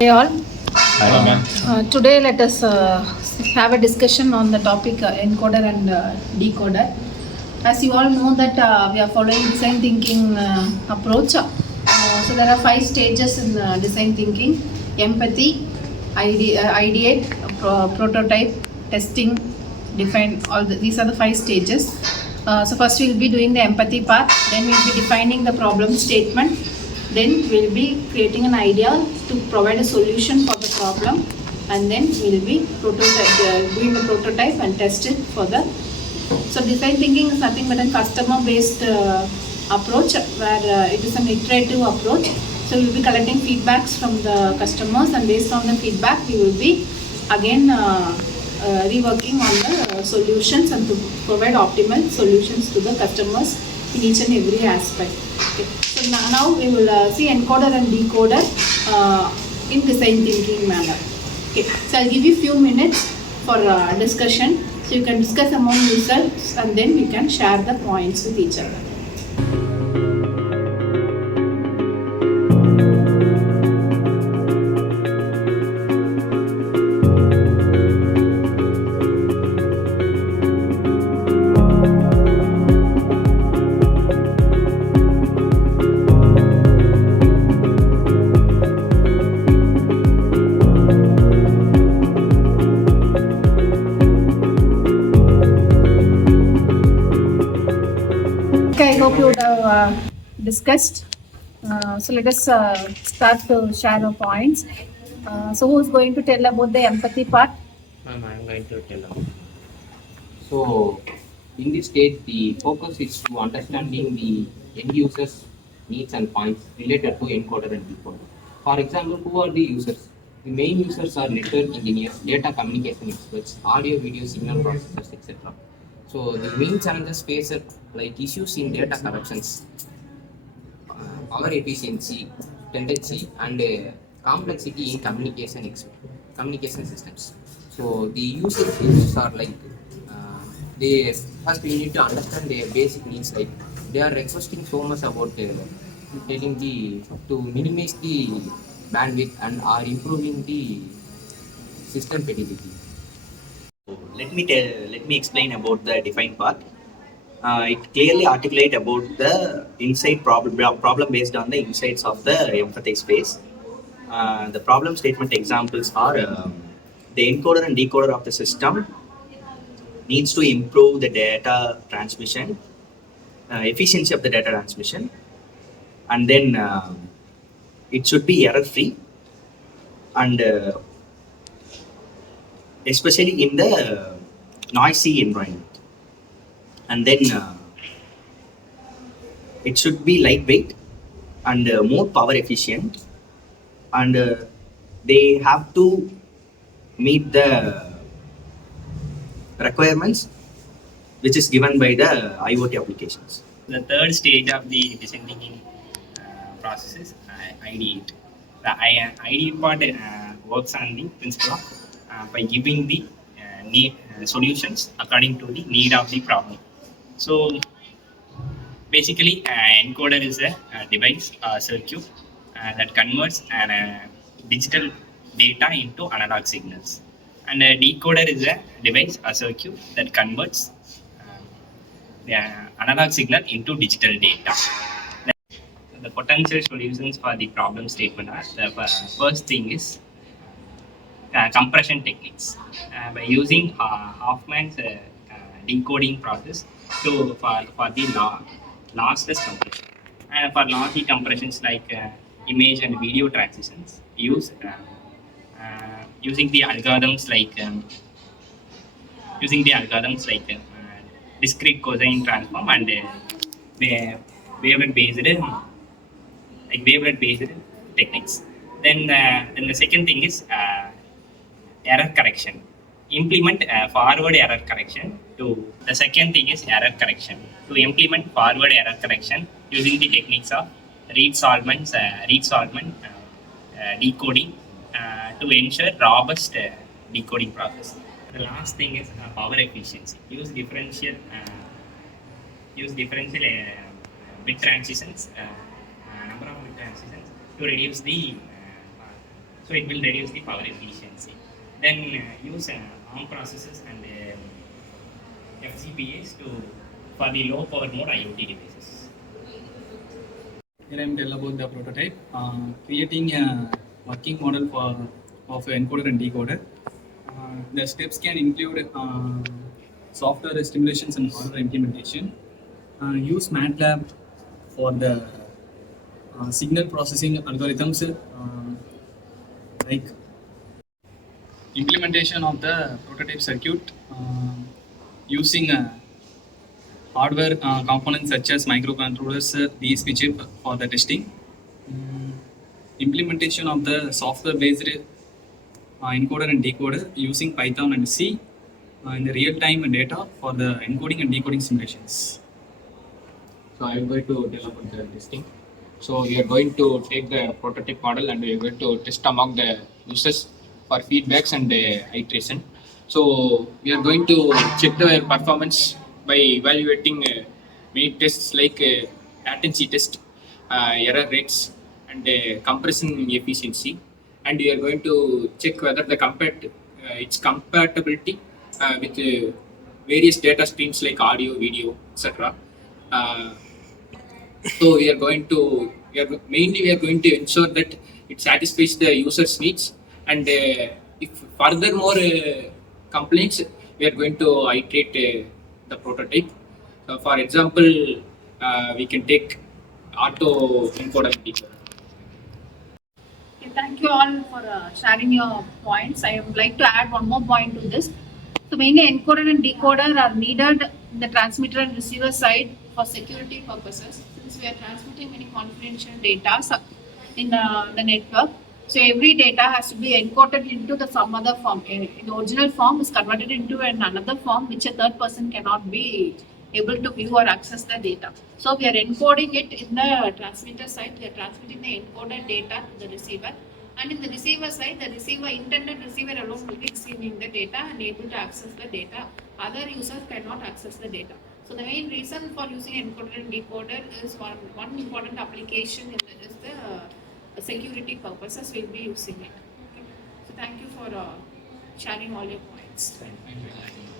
Hey all. Hello, ma'am. Today let us have a discussion on the topic encoder and decoder. As you all know that we are following design thinking approach. So there are 5 stages in design thinking: empathy, ideate, prototype, testing, define. These are the 5 stages. So first we will be doing the empathy part. Then we will be defining the problem statement. Then we'll be creating an idea to provide a solution for the problem, and then we'll be doing the prototype and test it for the. So design thinking is nothing but a customer based approach where it is an iterative approach. So we'll be collecting feedbacks from the customers, and based on the feedback we will be again reworking on the solutions and to provide optimal solutions to the customers in each and every aspect. Okay. So now we will see encoder and decoder in design thinking manner. Okay. So I'll give you few minutes for discussion. So you can discuss among yourselves and then we can share the points with each other. Okay, I hope you would have discussed. So let us start to share the points. So who is going to tell about the empathy part? Ma'am, I am going to tell them. So, in this stage, the focus is to understanding the end users' needs and points related to encoder and decoder. For example, who are the users? The main users are network engineers, data communication experts, audio, video, signal processors, etc. So, the main challenges faced like issues in data collections, power efficiency, tendency, and complexity in communication systems. So the users are like they first we need to understand their basic needs. Like they are requesting so much about telling the to minimize the bandwidth and are improving the system fidelity. Let me explain about the define part. It clearly articulate about the insight problem based on the insights of the empathy space. The problem statement examples are the encoder and decoder of the system needs to improve the data transmission, efficiency of the data transmission, and then it should be error free, and especially in the noisy environment. And then it should be lightweight and more power efficient, and they have to meet the requirements which is given by the IoT applications. The third stage of the design thinking process is ideate. The ideate part works on the principle of by giving the need solutions according to the need of the problem. So basically, encoder is a device circuit that converts digital data into analog signals, and a decoder is a device circuit that converts the analog signal into digital data. The potential solutions for the problem statement are the first thing is compression techniques. By using Hoffman's decoding process for the lossless compression. And for lossy compressions like image and video transitions, using the algorithms like discrete cosine transform and wavelet based techniques. Then the second thing is error correction. Implement forward error correction to the second thing is error correction. To implement forward error correction using the techniques of read solvent decoding to ensure robust decoding process. The last thing is power efficiency. Use differential bit transitions, number of bit transitions to reduce the so it will reduce the power efficiency. Then use ARM processors and FGPAs for the low power mode IoT devices. Here I am tell about the prototype. Creating a working model of encoder and decoder. The steps can include software stimulations and hardware implementation. Use MATLAB for the signal processing algorithms, like implementation of the prototype circuit using hardware components such as microcontrollers, these chip for the testing. Implementation of the software-based encoder and decoder using Python and C in the real-time data for the encoding and decoding simulations. So I am going to tell about the testing. So we are going to take the prototype model and we are going to test among the users for feedbacks and iteration. So we are going to check the performance by evaluating many tests like latency test, error rates, and compression efficiency. And we are going to check whether the its compatibility with various data streams like audio, video, etc. So we are going to ensure that it satisfies the user's needs, and if furthermore complaints, we are going to iterate the prototype. So for example, we can take auto encoder and decoder. Okay, thank you all for sharing your points. I would like to add one more point to this. So mainly encoder and decoder are needed in the transmitter and receiver side for security purposes, since we are transmitting many confidential data in the network. So every data has to be encoded into some other form. In the original form is converted into another form which a third person cannot be able to view or access the data. So we are encoding it in the transmitter side. We are transmitting the encoded data to the receiver. And in the receiver side, the intended receiver alone will be receiving the data and able to access the data. Other users cannot access the data. So the main reason for using encoder and decoder is one important application is the security purposes we'll be using it. Okay. So thank you for sharing all your points. Thank you.